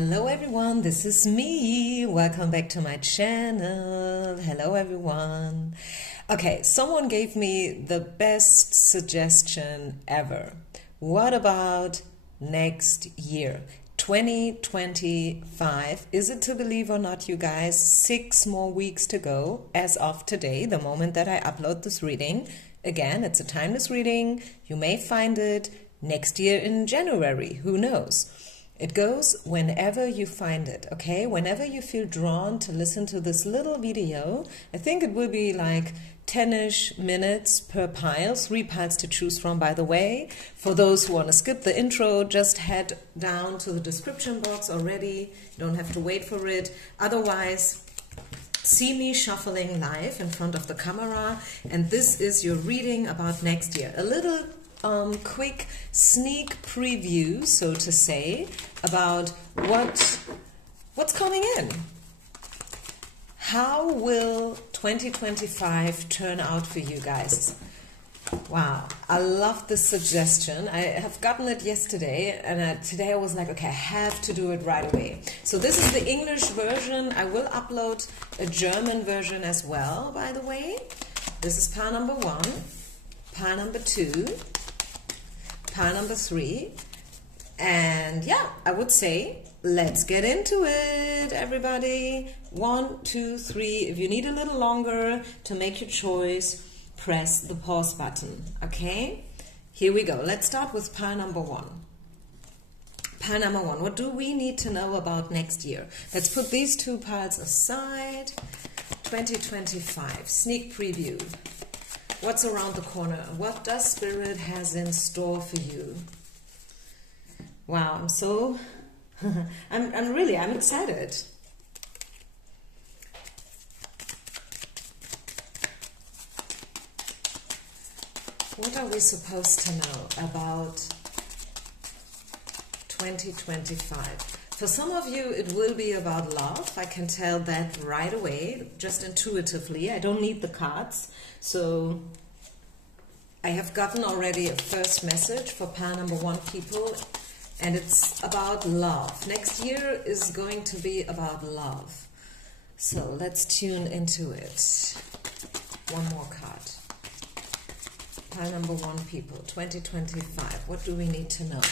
Hello everyone, this is me. Welcome back to my channel. Hello everyone. Okay, someone gave me the best suggestion ever. What about next year? 2025. Is it to believe or not, you guys? 6 more weeks to go as of today, the moment that I upload this reading. Again, it's a timeless reading. You may find it next year in January. Who knows? It goes whenever you find it, okay? Whenever you feel drawn to listen to this little video, I think it will be like 10-ish minutes per pile, 3 piles to choose from, by the way. For those who want to skip the intro, just head down to the description box already. You don't have to wait for it. Otherwise, see me shuffling live in front of the camera, and this is your reading about next year. A little quick sneak preview, so to say, about what's coming in. How will 2025 turn out for you guys? Wow, I love this suggestion. I have gotten it yesterday, and today I was like, okay, I have to do it right away. So this is the English version. I will upload a German version as well, by the way. This is pile number 1, pile number 2, pile number 3, and yeah, I would say let's get into it, everybody. 1, 2, 3. If you need a little longer to make your choice, press the pause button. Okay, here we go. Let's start with pile number 1. Pile number 1. What do we need to know about next year? Let's put these 2 piles aside. 2025 sneak preview. What's around the corner? What does Spirit has in store for you? Wow, I'm so I'm excited. What are we supposed to know about 2025? For some of you, it will be about love. I can tell that right away, just intuitively. I don't need the cards. So I have gotten already a first message for pile number 1 people, and it's about love. Next year is going to be about love. So let's tune into it. One more card. Pile number 1 people, 2025. What do we need to know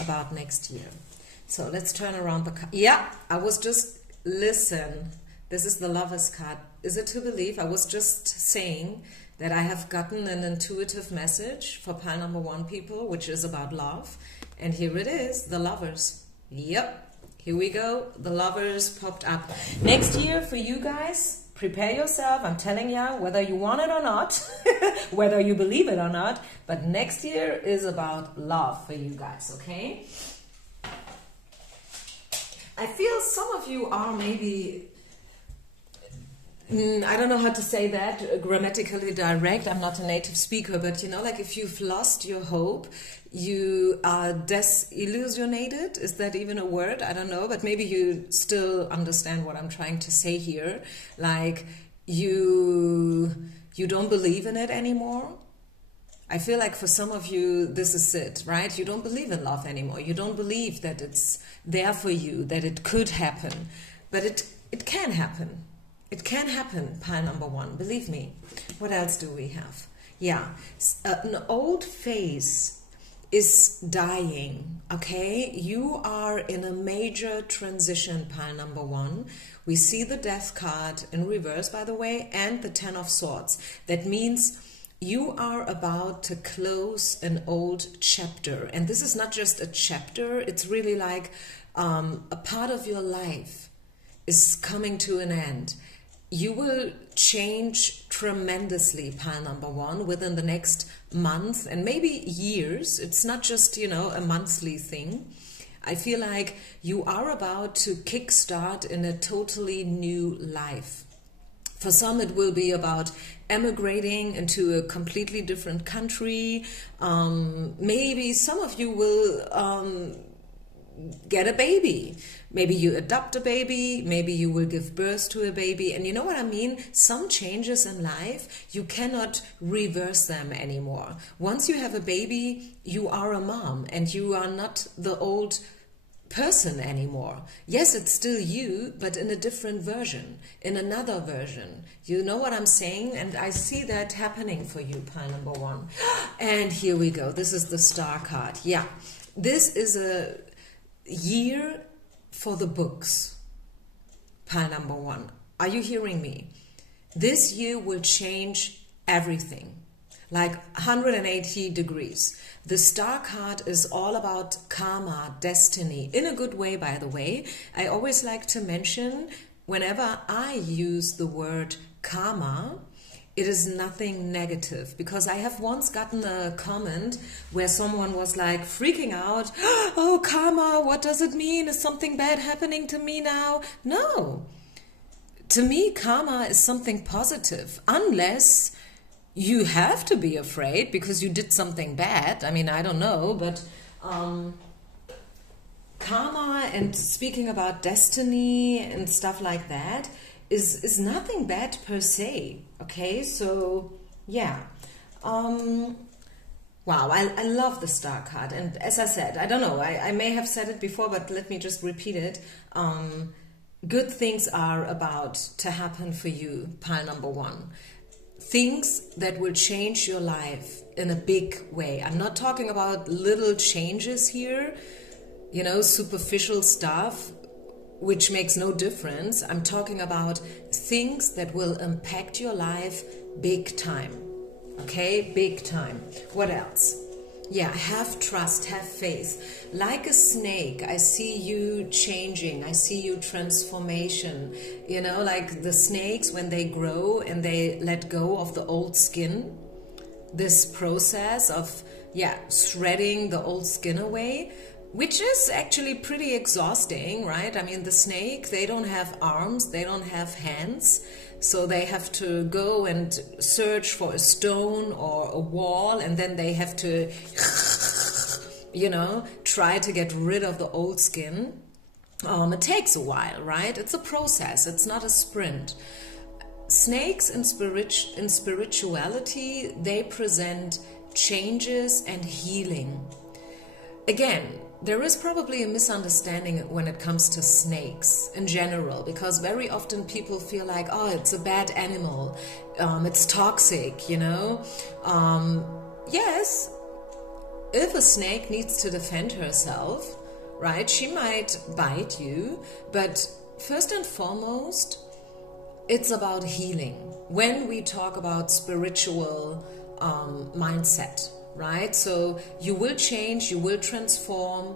about next year? So let's turn around the card. Yeah, I was just, listen, this is the Lover's card. Is it to believe? I was just saying that I have gotten an intuitive message for pile number 1 people, which is about love. And here it is, the Lovers. Yep, here we go. The Lovers popped up. Next year for you guys, prepare yourself. I'm telling you, whether you want it or not, whether you believe it or not, but next year is about love for you guys, okay? I feel some of you are maybe, I don't know how to say that, grammatically direct. I'm not a native speaker, but you know, like if you've lost your hope, you are desillusionated. Is that even a word? I don't know, but maybe you still understand what I'm trying to say here. Like you don't believe in it anymore. I feel like for some of you, this is it, right? You don't believe in love anymore. You don't believe that it's there for you, that it could happen. But it can happen. It can happen, pile number 1. Believe me. What else do we have? Yeah, an old phase is dying, okay? You are in a major transition, pile number 1. We see the Death card in reverse, by the way, and the 10 of Swords. That means you are about to close an old chapter. And this is not just a chapter, it's really like a part of your life is coming to an end. You will change tremendously, pile number 1, within the next month and maybe years. It's not just, you know, a monthly thing. I feel like you are about to kickstart in a totally new life. For some, it will be about emigrating into a completely different country. Maybe some of you will get a baby. Maybe you adopt a baby, maybe you will give birth to a baby. And you know what I mean? Some changes in life, you cannot reverse them anymore. Once you have a baby, you are a mom and you are not the old person anymore. Yes, it's still you, but in a different version, in another version. You know what I'm saying? And I see that happening for you, pile number one. And here we go. This is the star card. Yeah, this is a year for the books, pile number one. Are you hearing me? This year will change everything, like 180 degrees. The star card is all about karma, destiny, in a good way, by the way. I always like to mention, whenever I use the word karma, it is nothing negative, because I have once gotten a comment where someone was like freaking out, oh, karma, what does it mean? Is something bad happening to me now? No. To me, karma is something positive, unless you have to be afraid because you did something bad. I mean, I don't know, but karma and speaking about destiny and stuff like that is nothing bad per se. Okay, so yeah. Wow, I love the star card. And as I said, I don't know, I may have said it before, but let me just repeat it. Good things are about to happen for you, pile number one. Things that will change your life in a big way. I'm not talking about little changes here, you know, superficial stuff, which makes no difference. I'm talking about things that will impact your life big time. Okay, big time. What else? Yeah, have trust, have faith. Like a snake, I see you changing. I see you transformation. You know, like the snakes when they grow and they let go of the old skin. This process of, yeah, shredding the old skin away, which is actually pretty exhausting, right? I mean, the snake, they don't have arms, they don't have hands. So they have to go and search for a stone or a wall, and then they have to, you know, try to get rid of the old skin. It takes a while, right? It's a process. It's not a sprint. Snakes in spirituality, they present changes and healing. Again, there is probably a misunderstanding when it comes to snakes in general, because very often people feel like, oh, it's a bad animal, it's toxic, you know. Yes, if a snake needs to defend herself, right, she might bite you, but first and foremost, it's about healing. When we talk about spiritual mindset, right? So you will change, you will transform,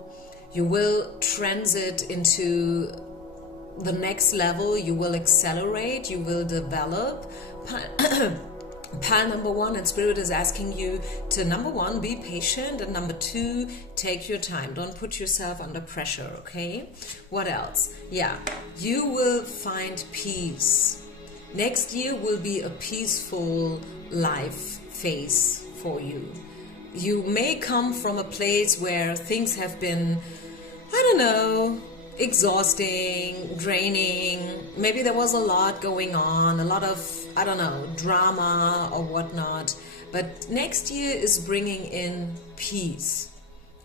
you will transit into the next level, you will accelerate, you will develop. Pile number one, and Spirit is asking you to, number one, be patient, and number two, take your time. Don't put yourself under pressure, okay? What else? Yeah, you will find peace. Next year will be a peaceful life phase for you. You may come from a place where things have been, I don't know, exhausting, draining. Maybe there was a lot going on, a lot of, I don't know, drama or whatnot. But next year is bringing in peace.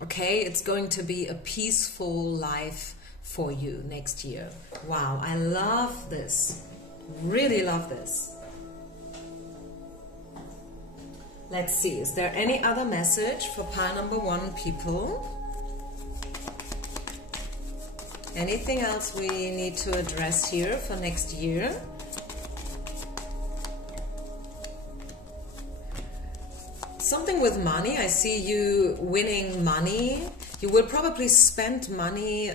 Okay, it's going to be a peaceful life for you next year. Wow, I love this. Really love this. Let's see, is there any other message for pile number one, people? Anything else we need to address here for next year? Something with money. I see you winning money. You will probably spend money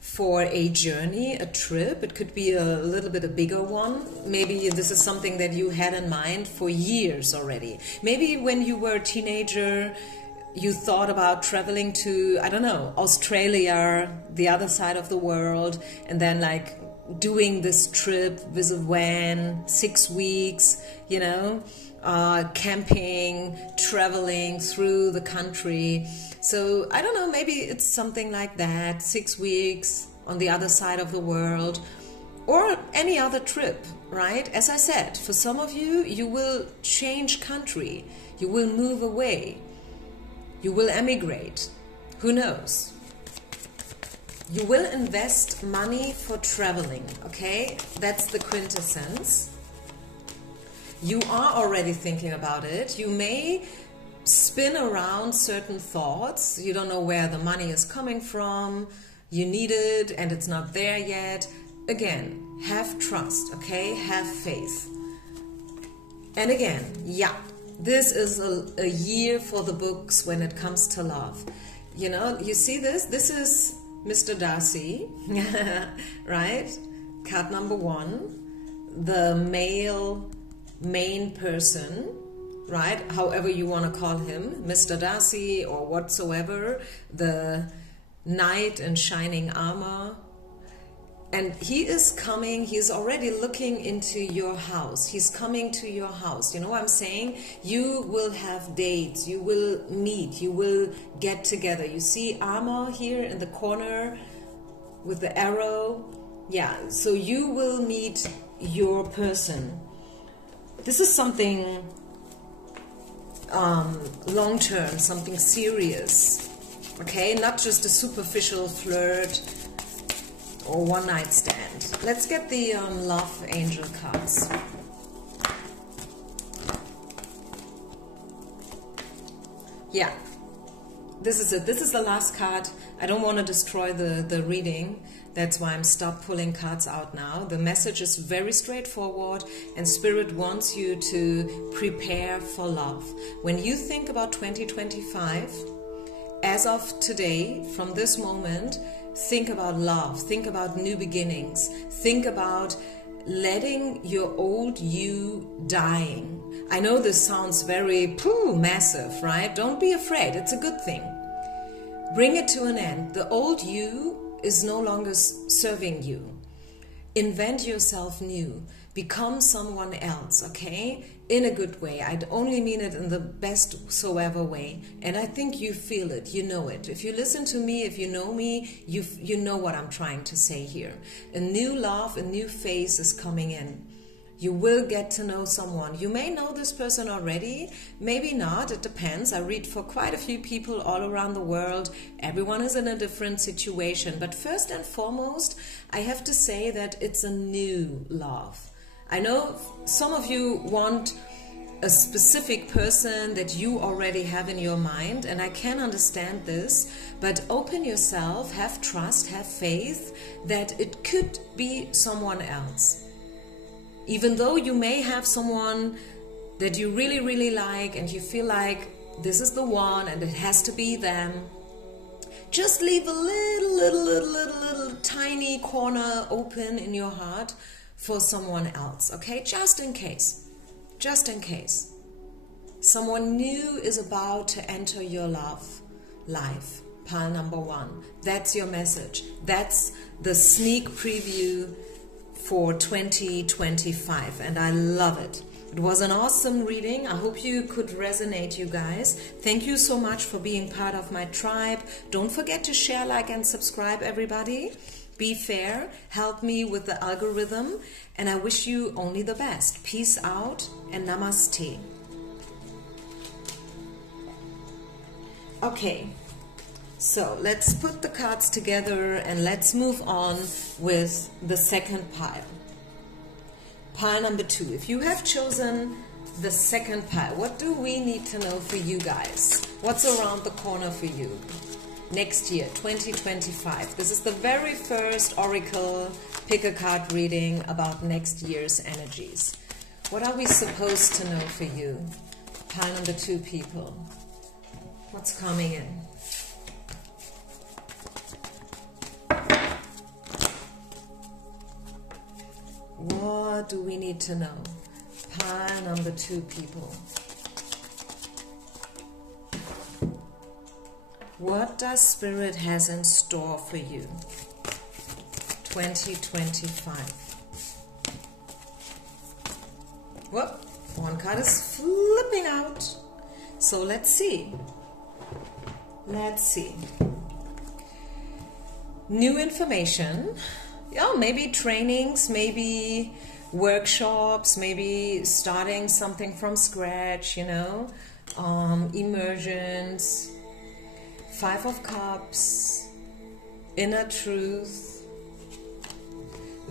for a journey, a trip. It could be a little bit a bigger one. Maybe this is something that you had in mind for years already. Maybe when you were a teenager, you thought about traveling to, I don't know, Australia, the other side of the world, and then like doing this trip with a van, 6 weeks, you know, camping, traveling through the country. So I don't know, maybe it's something like that, 6 weeks on the other side of the world, or any other trip, right? As I said, for some of you, you will change country, you will move away, you will emigrate, who knows? You will invest money for traveling, okay? That's the quintessence. You are already thinking about it. You may spin around certain thoughts. You don't know where the money is coming from. You need it and it's not there yet. Again, have trust, okay? Have faith. And again, yeah, this is a year for the books when it comes to love. You know, you see this? This is Mr. Darcy, right? Card number 1. The main person, right? However you want to call him, Mr. Darcy or whatsoever. The knight in shining armor. And he is coming, he's already looking into your house. He's coming to your house. You know what I'm saying? You will have dates, you will meet, you will get together. You see armor here in the corner with the arrow? Yeah, so you will meet your person. This is something long-term, something serious. Okay, not just a superficial flirt or one-night stand. Let's get the love angel cards. Yeah, this is it. This is the last card. I don't want to destroy the reading. That's why I'm stopped pulling cards out now. The message is very straightforward, and Spirit wants you to prepare for love. When you think about 2025, as of today, from this moment, think about love, think about new beginnings, think about letting your old you dying. I know this sounds very massive, right? Don't be afraid, it's a good thing. Bring it to an end. The old you is no longer serving you. Invent yourself new. Become someone else, okay? In a good way. I'd only mean it in the best soever way. And I think you feel it, you know it. If you listen to me, if you know me, you know what I'm trying to say here. A new love, a new phase is coming in. You will get to know someone. You may know this person already, maybe not, it depends. I read for quite a few people all around the world. Everyone is in a different situation. But first and foremost, I have to say that it's a new love. I know some of you want a specific person that you already have in your mind, and I can understand this, but open yourself, have trust, have faith that it could be someone else. Even though you may have someone that you really, really like and you feel like this is the one and it has to be them, just leave a little tiny corner open in your heart for someone else, okay? Just in case. Just in case. Someone new is about to enter your love life. Pile number 1. That's your message. That's the sneak preview for 2025, and I love it. It was an awesome reading. I hope you could resonate, you guys. Thank you so much for being part of my tribe. Don't forget to share, like, and subscribe, everybody. Be fair, help me with the algorithm, and I wish you only the best. Peace out and namaste. Okay, so let's put the cards together and let's move on with the second pile. Pile number 2. If you have chosen the second pile, what do we need to know for you guys? What's around the corner for you? Next year, 2025. This is the very first Oracle pick a card reading about next year's energies. What are we supposed to know for you? Pile number 2 people. What's coming in? What do we need to know? Pile number 2 people. What does Spirit has in store for you? 2025. Whoop, one card is flipping out. So let's see. Let's see. New information. Yeah, maybe trainings, maybe workshops, maybe starting something from scratch, you know. Immersions. 5 of Cups, inner truth,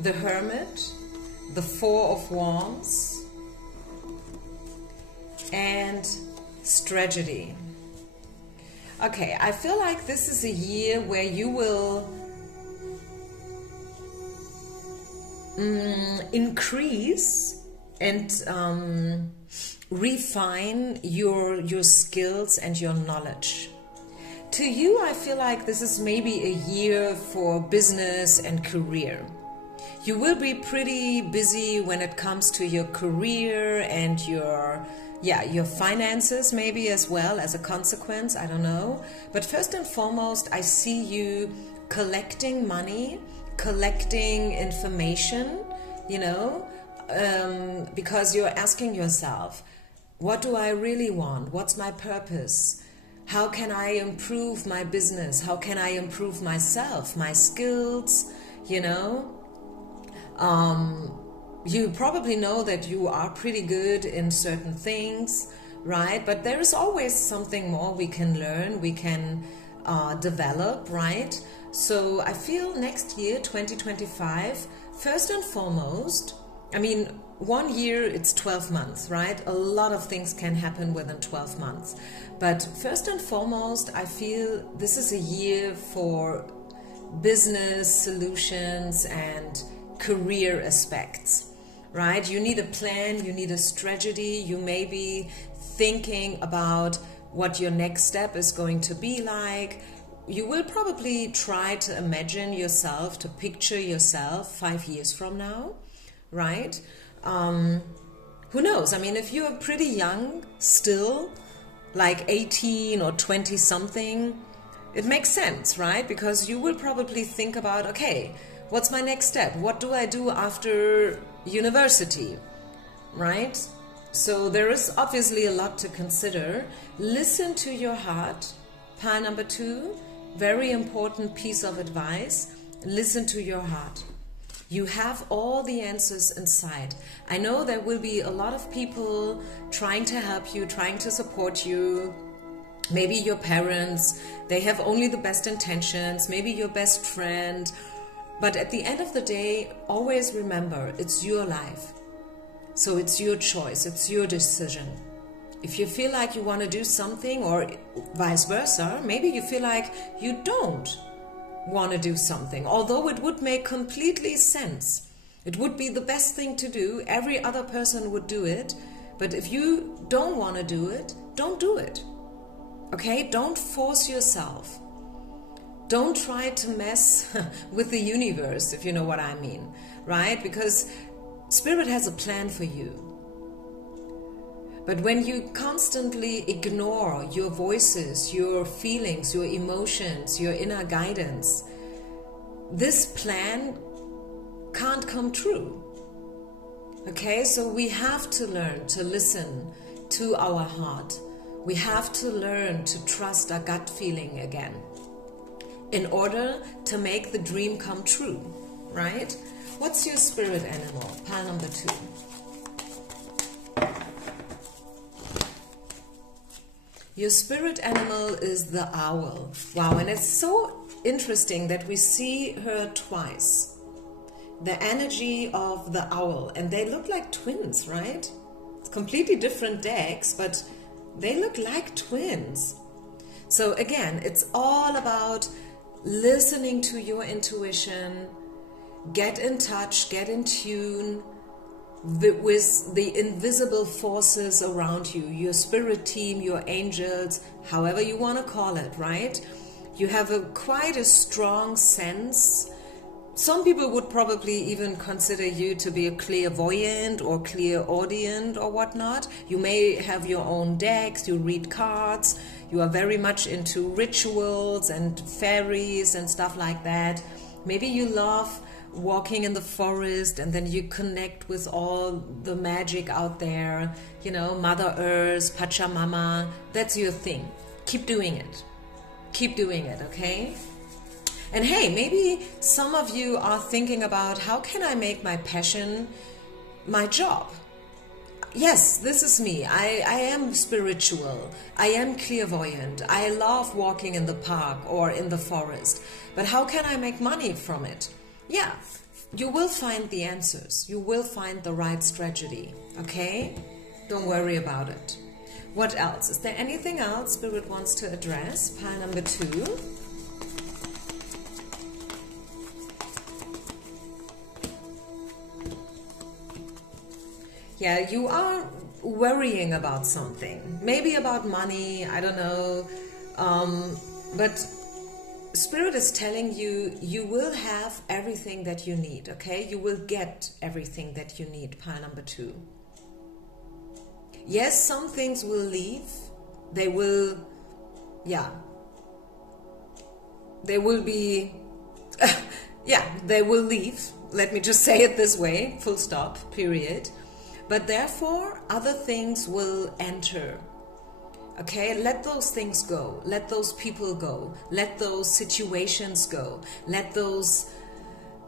the Hermit, the Four of Wands, and Strategy. Okay, I feel like this is a year where you will increase and refine your skills and your knowledge. To you, I feel like this is maybe a year for business and career. You will be pretty busy when it comes to your career and your finances maybe as well as a consequence, I don't know. But first and foremost, I see you collecting money, collecting information, because you're asking yourself, what do I really want? What's my purpose? How can I improve my business? How can I improve myself, my skills, You probably know that you are pretty good in certain things, right? But there is always something more we can learn, we can develop, right? So I feel next year, 2025, first and foremost, 1 year, it's 12 months, right? A lot of things can happen within 12 months. But first and foremost, I feel this is a year for business solutions and career aspects, right? You need a plan, you need a strategy, you may be thinking about what your next step is going to be like. You will probably try to imagine yourself, to picture yourself 5 years from now, right? Who knows? If you are pretty young still, like 18 or 20 something, it makes sense, right? Because you will probably think about, okay, what's my next step? What do I do after university, right? So there is obviously a lot to consider. Listen to your heart. Pile number 2, very important piece of advice. Listen to your heart. You have all the answers inside. I know there will be a lot of people trying to help you, trying to support you. Maybe your parents, they have only the best intentions. Maybe your best friend. But at the end of the day, always remember, it's your life. So it's your choice, it's your decision. If you feel like you want to do something, or vice versa, maybe you feel like you don't want to do something, although it would make completely sense. It would be the best thing to do. Every other person would do it. But if you don't want to do it, don't do it. Okay? Don't force yourself. Don't try to mess with the universe, if you know what I mean, right? Because Spirit has a plan for you. But when you constantly ignore your voices, your feelings, your emotions, your inner guidance, this plan can't come true. Okay, so we have to learn to listen to our heart. We have to learn to trust our gut feeling again in order to make the dream come true, right? What's your spirit animal? Pile number 2. Your spirit animal is the owl. Wow, and it's so interesting that we see her twice. The energy of the owl, and they look like twins, right? It's completely different decks, but they look like twins. So again, it's all about listening to your intuition, get in touch, get in tune with the invisible forces around you, your spirit team, your angels, however you want to call it, right? You have quite a strong sense. Some people would probably even consider you to be a clairvoyant or clairaudient or whatnot. You may have your own decks, you read cards, you are very much into rituals and fairies and stuff like that. Maybe you love walking in the forest and then you connect with all the magic out there, Mother Earth, Pachamama. That's your thing. Keep doing it. Keep doing it, okay? And hey, maybe some of you are thinking about, how can I make my passion my job? yes, this is me. I am spiritual. I am clairvoyant. I love walking in the park or in the forest. But how can I make money from it? Yeah, you will find the answers. You will find the right strategy. Okay? Don't worry about it. What else? Is there anything else Spirit wants to address? Pile number 2. Yeah, you are worrying about something. Maybe about money, I don't know. But Spirit is telling you, you will have everything that you need, okay? You will get everything that you need, pile number 2. Yes, some things will leave. They will, yeah. They will be, yeah, they will leave. Let me just say it this way, full stop, period. But therefore, other things will enter. Okay, let those things go. Let those people go. Let those situations go. Let those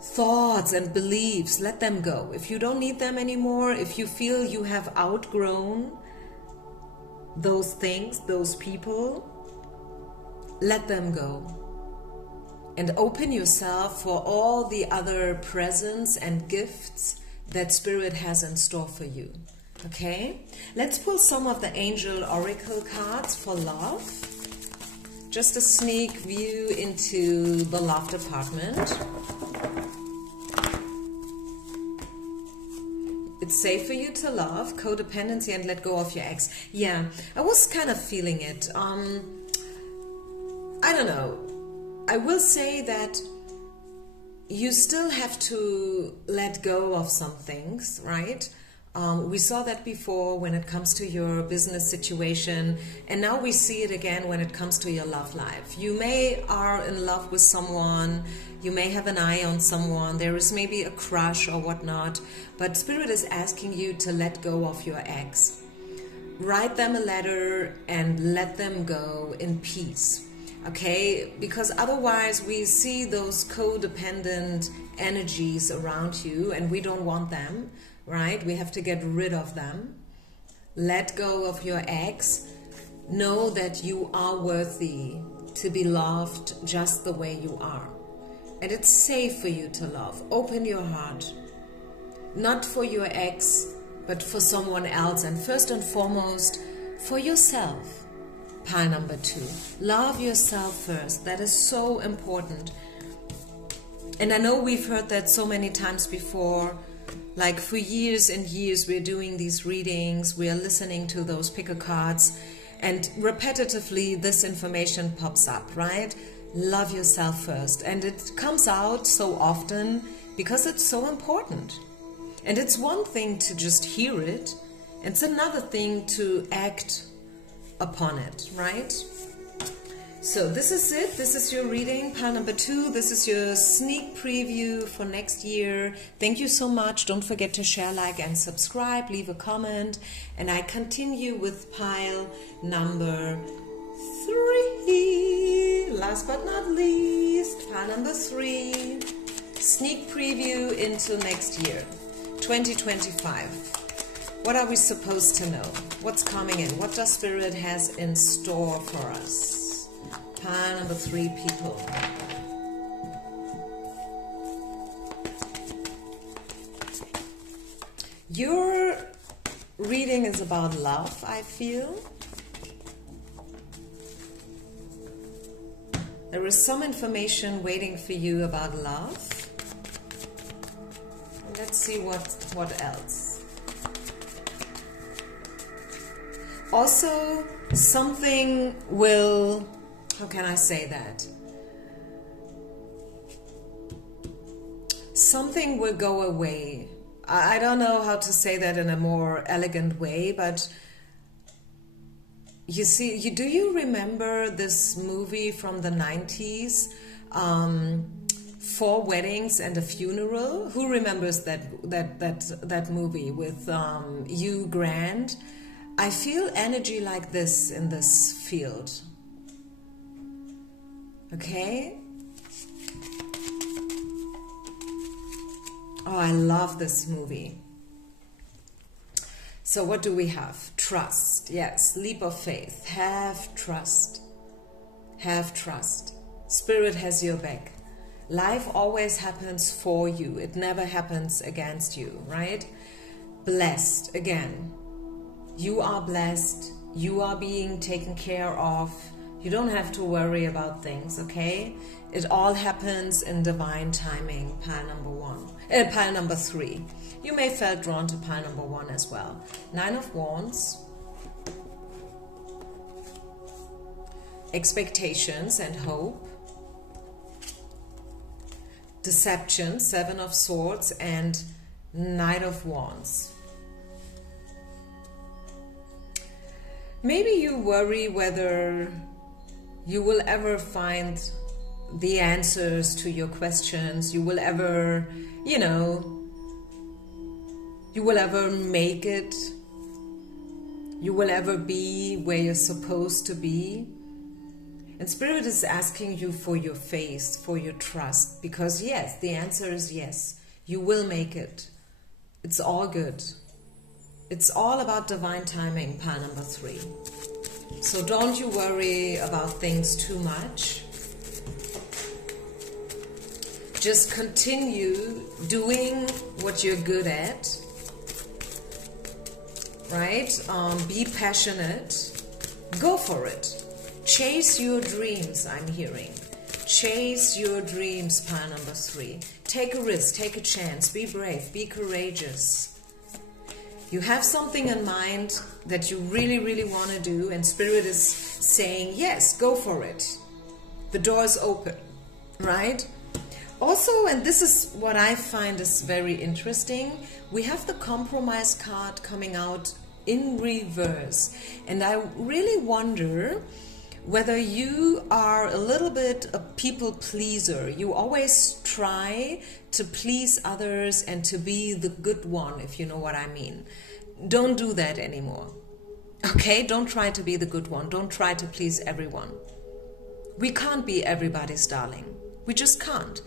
thoughts and beliefs, let them go. If you don't need them anymore, if you feel you have outgrown those things, those people, let them go. And open yourself for all the other presents and gifts that Spirit has in store for you. Okay? Let's pull some of the Angel Oracle cards for love. Just a sneak view into the love department. It's safe for you to love, codependency, and let go of your ex. Yeah, I was kind of feeling it. I don't know. I will say that you still have to let go of some things, right? We saw that before when it comes to your business situation, and now we see it again when it comes to your love life. You may are in love with someone, you may have an eye on someone, there is maybe a crush or whatnot, but Spirit is asking you to let go of your ex. Write them a letter and let them go in peace. Okay, because otherwise we see those codependent energies around you and we don't want them, right? We have to get rid of them. Let go of your ex. Know that you are worthy to be loved just the way you are. And it's safe for you to love. Open your heart. Not for your ex, but for someone else. And first and foremost, for yourself. Pile number 2. Love yourself first. That is so important. And I know we've heard that so many times before. Like for years and years we're doing these readings, we're listening to those picker cards, and repetitively this information pops up, right? Love yourself first. And it comes out so often because it's so important. And it's one thing to just hear it, it's another thing to act upon it, right? So this is it. This is your reading, pile number 2. This is your sneak preview for next year. Thank you so much. Don't forget to share, like, and subscribe. Leave a comment. And I continue with pile number 3. Last but not least, pile number 3. Sneak preview into next year, 2025. What are we supposed to know? What's coming in? What does Spirit has in store for us? Pile number 3, people. Your reading is about love, I feel. There is some information waiting for you about love. Let's see what else. Also, something will... How can I say that? Something will go away. I don't know how to say that in a more elegant way, but you see, do you remember this movie from the 90s? 4 Weddings and a Funeral? Who remembers that movie with Hugh Grant? I feel energy like this in this field. Okay? Oh, I love this movie. So what do we have? Trust. Yes, leap of faith. Have trust. Have trust. Spirit has your back. Life always happens for you. It never happens against you, right? Blessed. Again, you are blessed. You are being taken care of. You don't have to worry about things, okay? It all happens in divine timing. Pile number 3. You may feel drawn to pile number 1 as well. 9 of Wands. Expectations and hope. Deception, 7 of Swords, and Knight of Wands. Maybe you worry whether you will ever find the answers to your questions. You will ever, you will ever make it. You will ever be where you're supposed to be. And Spirit is asking you for your faith, for your trust. Because yes, the answer is yes. You will make it. It's all good. It's all about divine timing, pile number 3. So don't you worry about things too much. Just continue doing what you're good at. Right? Be passionate. Go for it. Chase your dreams, I'm hearing. Chase your dreams, pile number 3. Take a risk, take a chance, be brave, be courageous. You have something in mind that you really, really want to do, and Spirit is saying, yes, go for it. The door is open, right? Also, and this is what I find is very interesting, we have the Compromise card coming out in reverse. And I really wonder whether you are a little bit a people pleaser. You always try to please others and to be the good one, if you know what I mean. Don't do that anymore. Okay? Don't try to be the good one. Don't try to please everyone. We can't be everybody's darling. We just can't.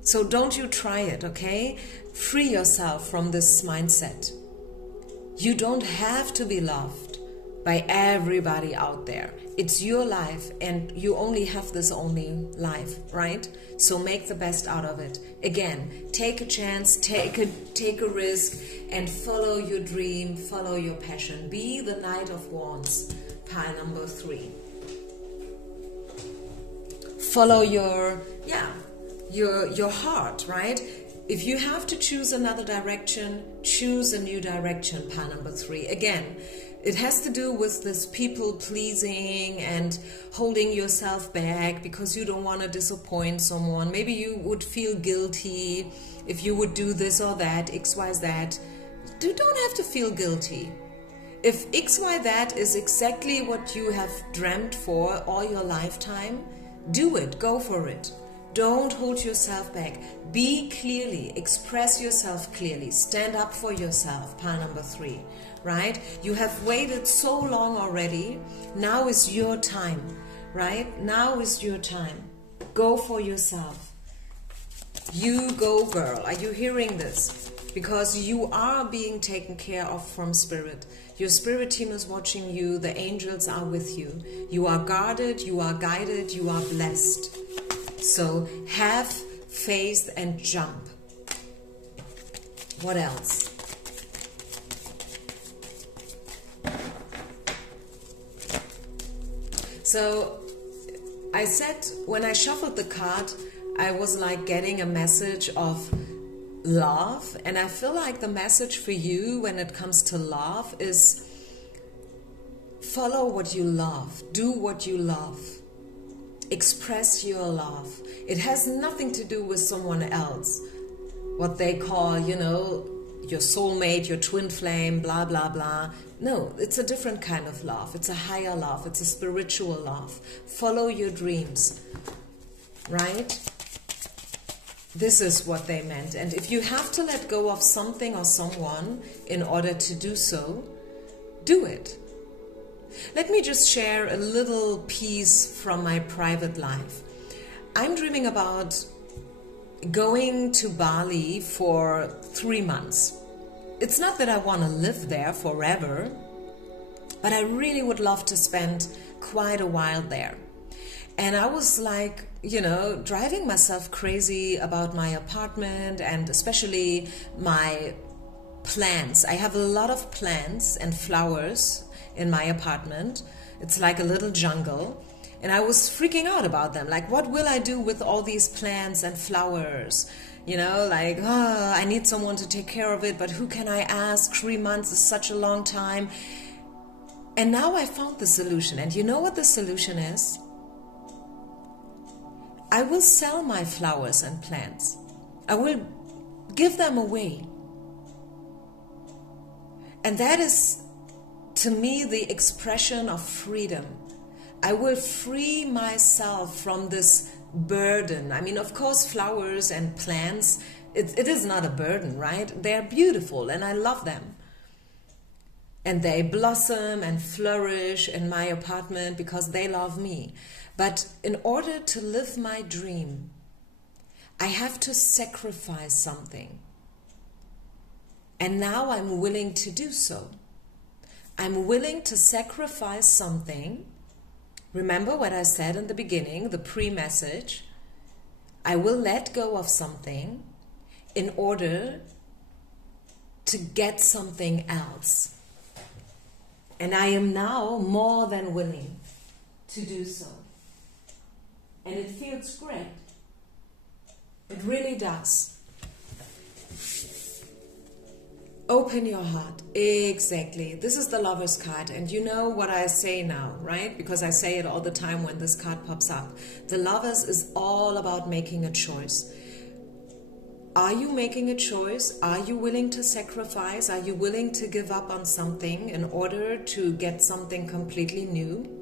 So don't you try it, okay? Free yourself from this mindset. You don't have to be loved by everybody out there. It's your life, and you only have this only life, right? So make the best out of it. Again, take a chance, take a risk, and follow your dream, follow your passion. Be the Knight of Wands, pile number 3. Follow your heart, right? If you have to choose another direction, choose a new direction, pile number 3. Again, it has to do with this people pleasing and holding yourself back because you don't want to disappoint someone. Maybe you would feel guilty if you would do this or that, X, Y, Z. You don't have to feel guilty. If X, Y, Z is exactly what you have dreamt for all your lifetime, do it, go for it. Don't hold yourself back. Be clearly, express yourself clearly, stand up for yourself, pile number 3, right? You have waited so long already. Now is your time, right? Now is your time. Go for yourself. You go, girl. Are you hearing this? Because you are being taken care of from Spirit. Your Spirit team is watching you. The angels are with you. You are guarded, you are guided, you are blessed. So have faith and jump. What else? So I said when I shuffled the card, I was like getting a message of love. And I feel like the message for you when it comes to love is follow what you love. Do what you love. Express your love. It has nothing to do with someone else. What they call, your soulmate, your twin flame, blah, blah, blah. No, it's a different kind of love. It's a higher love. It's a spiritual love. Follow your dreams. Right? This is what they meant. And if you have to let go of something or someone in order to do so, do it. Let me just share a little piece from my private life. I'm dreaming about going to Bali for 3 months. it's not that I want to live there forever, but I really would love to spend quite a while there. And I was like, driving myself crazy about my apartment and especially my plants. I have a lot of plants and flowers in my apartment. It's like a little jungle. And I was freaking out about them. Like, what will I do with all these plants and flowers? I need someone to take care of it, but who can I ask? 3 months is such a long time. And now I found the solution. And you know what the solution is? I will sell my flowers and plants. I will give them away. And that is, to me, the expression of freedom. I will free myself from this burden. I mean, of course, flowers and plants, it is not a burden, right? They're beautiful and I love them. And they blossom and flourish in my apartment because they love me. But in order to live my dream, I have to sacrifice something. And now I'm willing to do so. I'm willing to sacrifice something. Remember what I said in the beginning, the pre-message. I will let go of something in order to get something else. And I am now more than willing to do so. And it feels great. It really does. Open your heart. Exactly. This is the Lover's card. And you know what I say now, right? Because I say it all the time when this card pops up. The Lovers is all about making a choice. Are you making a choice? Are you willing to sacrifice? Are you willing to give up on something in order to get something completely new?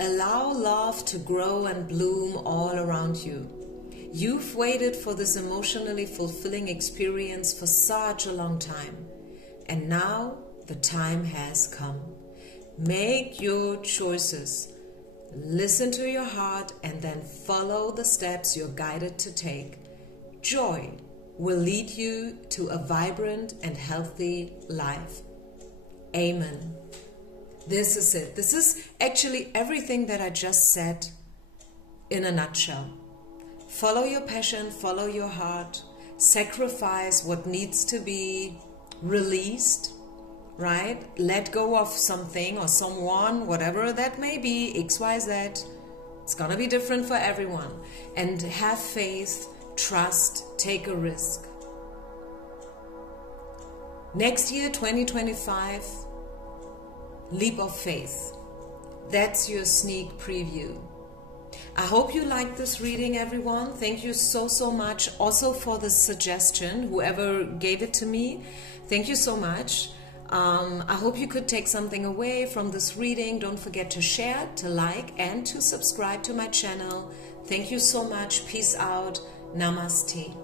Allow love to grow and bloom all around you. You've waited for this emotionally fulfilling experience for such a long time. And now the time has come. Make your choices. Listen to your heart and then follow the steps you're guided to take. Joy will lead you to a vibrant and healthy life. Amen. This is it. This is actually everything that I just said in a nutshell. Follow your passion, follow your heart, sacrifice what needs to be released, right? Let go of something or someone, whatever that may be, XYZ. It's gonna be different for everyone. And have faith, trust, take a risk. Next year, 2025, leap of faith. That's your sneak preview. I hope you liked this reading, everyone. Thank you so much also for the suggestion, whoever gave it to me. Thank you so much. I hope you could take something away from this reading. Don't forget to share, to like, and to subscribe to my channel. Thank you so much. Peace out. Namaste.